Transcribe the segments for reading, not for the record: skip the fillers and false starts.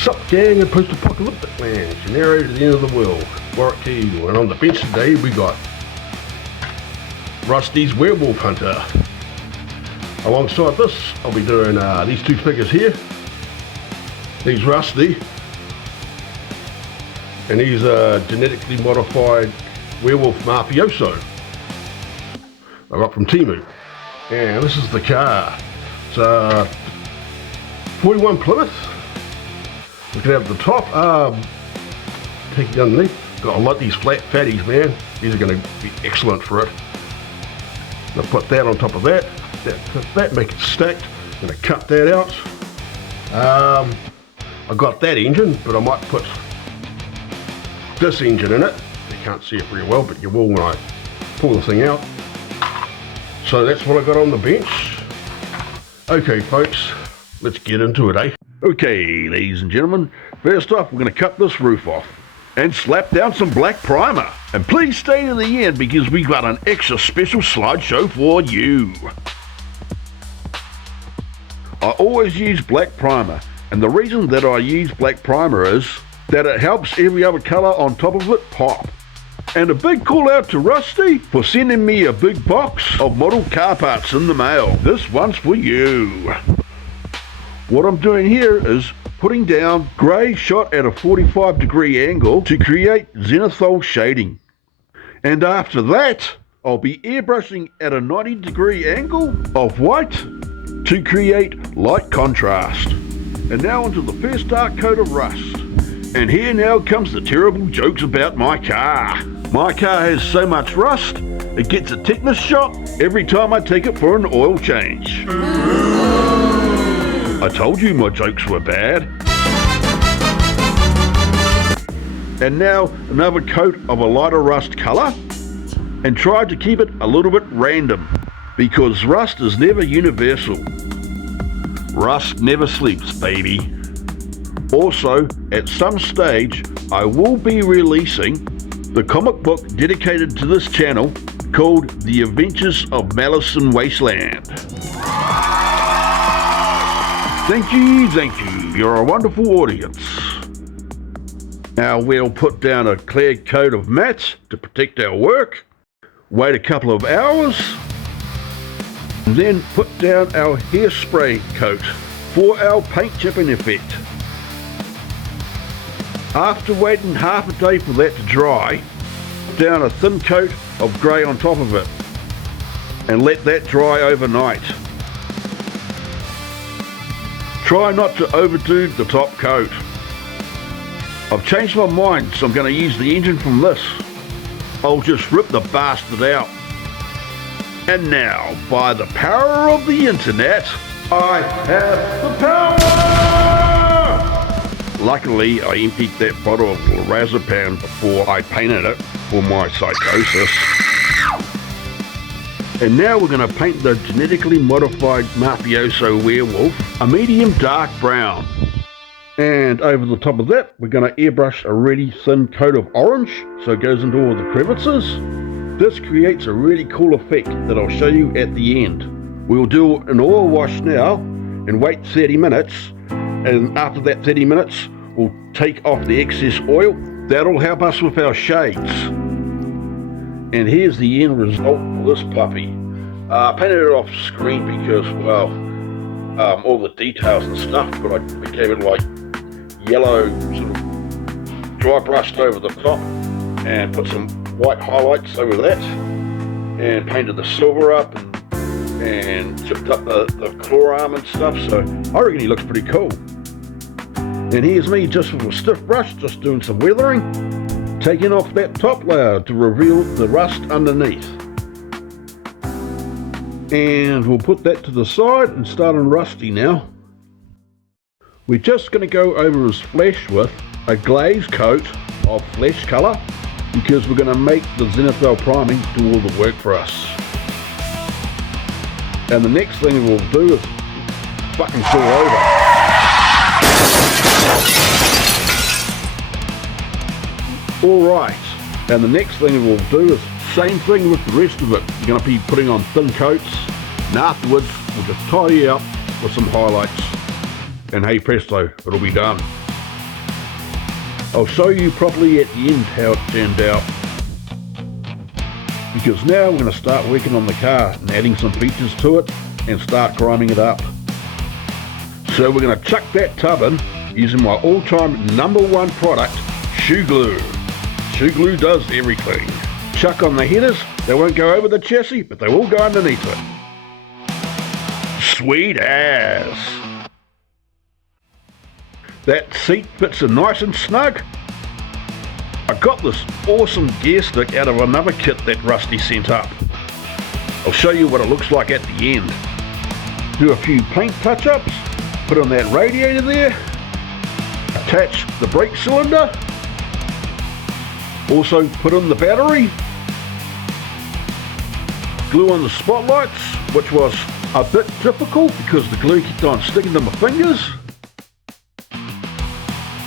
Sup gang in post-apocalyptic lands, your narrator to the end of the world, Okey, and on the bench today we got Rusty's Werewolf Hunter. Alongside this, I'll be doing these two figures here. He's Rusty, and he's a genetically modified werewolf Mafioso I got from Temu. And this is the car. It's a 41 Plymouth. We can have the top, take it underneath. Got a lot of these flat fatties, man. These are going to be excellent for it. I'll put that on top of that, make it stacked. I'm going to cut that out. I got that engine, but I might put this engine in it. You can't see it very well, but you will when I pull the thing out. So that's what I got on the bench. Okay, folks, let's get into it, eh? Okay, ladies and gentlemen, first off, we're going to cut this roof off and slap down some black primer. And please stay to the end because we've got an extra special slideshow for you. I always use black primer, and the reason that I use black primer is that it helps every other colour on top of it pop. And a big call out to Rusty for sending me a big box of model car parts in the mail. This one's for you. What I'm doing here is putting down grey shot at a 45-degree angle to create Zenithal shading. And after that, I'll be airbrushing at a 90-degree angle of white to create light contrast. And now onto the first dark coat of rust. And here now comes the terrible jokes about my car. My car has so much rust, it gets a tetanus shot every time I take it for an oil change. I told you my jokes were bad. And now another coat of a lighter rust colour, and try to keep it a little bit random because rust is never universal. Rust never sleeps, baby. Also, at some stage, I will be releasing the comic book dedicated to this channel called The Adventures of Malice in Wasteland. Thank you, you're a wonderful audience. Now we'll put down a clear coat of matte to protect our work, wait a couple of hours, and then put down our hairspray coat for our paint chipping effect. After waiting half a day for that to dry, put down a thin coat of grey on top of it and let that dry overnight. Try not to overdo the top coat. I've changed my mind, so I'm going to use the engine from this. I'll just rip the bastard out. And now, by the power of the internet, I have the power! Luckily, I emptied that bottle of lorazepam before I painted it for my psychosis. And now we're going to paint the genetically modified Mafioso werewolf a medium dark brown. And over the top of that, we're going to airbrush a really thin coat of orange so it goes into all the crevices. This creates a really cool effect that I'll show you at the end. We'll do an oil wash now and wait 30 minutes. And after that 30 minutes, we'll take off the excess oil. That'll help us with our shades. And here's the end result for this puppy. I painted it off screen because, well, all the details and stuff, but I gave it like yellow sort of dry brushed over the top and put some white highlights over that and painted the silver up and chipped up the claw arm and stuff, so I reckon he looks pretty cool. And here's me just with a stiff brush, just doing some weathering, taking off that top layer to reveal the rust underneath. And we'll put that to the side and start on Rusty now. We're just going to go over his flesh with a glaze coat of flesh colour because we're going to make the Zenithal priming do all the work for us. And the next thing we'll do is fucking pour over. Alright, and the next thing we'll do is same thing with the rest of it. We're going to be putting on thin coats, and afterwards we'll just tidy up with some highlights, and hey presto, it'll be done. I'll show you properly at the end how it turned out. Because now we're going to start working on the car and adding some features to it and start grinding it up. So we're going to chuck that tub in using my all-time #1 product, shoe glue. Shoe glue does everything. Chuck on the headers, they won't go over the chassis, but they will go underneath it. Sweet as. That seat fits in nice and snug. I got this awesome gear stick out of another kit that Rusty sent up. I'll show you what it looks like at the end. Do a few paint touch-ups, put on that radiator there, attach the brake cylinder, also put in the battery, glue on the spotlights, which was a bit difficult because the glue kept on sticking to my fingers,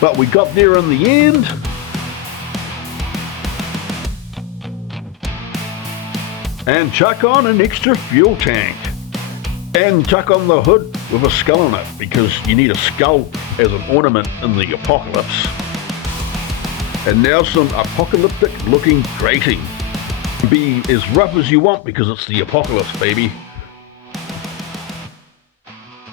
but we got there in the end. And chuck on an extra fuel tank. And chuck on the hood with a skull on it, because you need a skull as an ornament in the apocalypse. And now some apocalyptic looking grating. Be as rough as you want because it's the apocalypse, baby.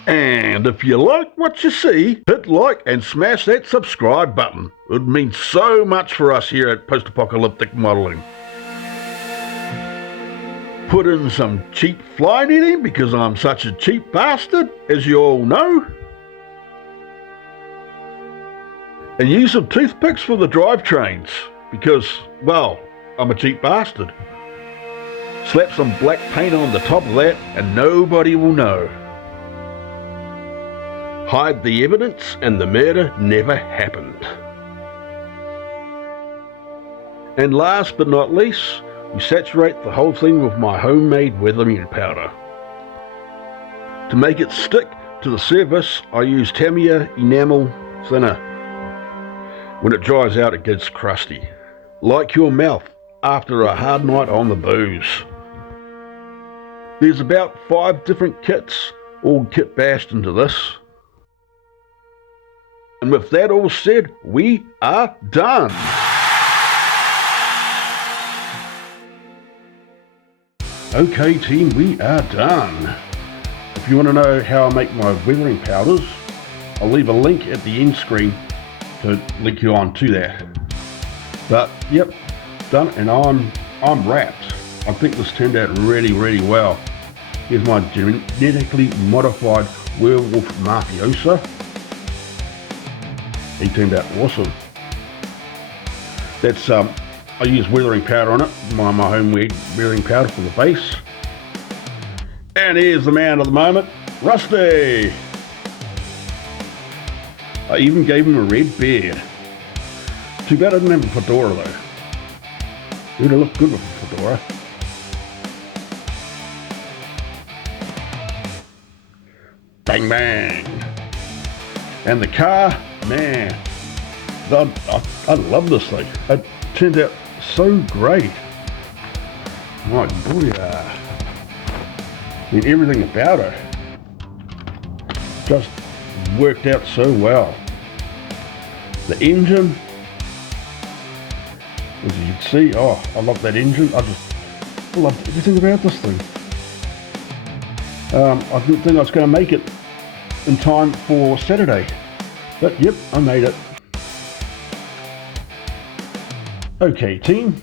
And if you like what you see, hit like and smash that subscribe button. It would mean so much for us here at Post-Apocalyptic Modeling. Put in some cheap fly netting because I'm such a cheap bastard, as you all know. And use some toothpicks for the drivetrains because, well, I'm a cheap bastard. Slap some black paint on the top of that and nobody will know. Hide the evidence and the murder never happened. And last but not least, we saturate the whole thing with my homemade weathering powder. To make it stick to the surface, I use Tamiya enamel thinner. When it dries out, it gets crusty. Like your mouth after a hard night on the booze. There's about 5 different kits, all kit bashed into this. And with that all said, we are done. Okay team, we are done. If you want to know how I make my weathering powders, I'll leave a link at the end screen to link you on to that. But yep, done, and I'm wrapped. I think this turned out really well. Here's my genetically modified werewolf Mafioso. He turned out awesome. That's I use weathering powder on it, my homemade weathering powder for the base. And here's the man of the moment, Rusty. I even gave him a red beard. Too bad I didn't have a fedora though. It would have looked good with a fedora. Bang bang. And the car, man, I love this thing. It turned out so great. My booyah. I mean, everything about it just worked out so well. The engine, as you can see, oh, I love that engine. I love everything about this thing. I didn't think I was going to make it in time for Saturday, but yep, I made it. Okay team,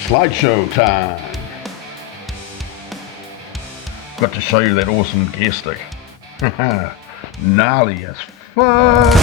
slideshow time. Got to show you that awesome gear stick. Gnarly as fuck.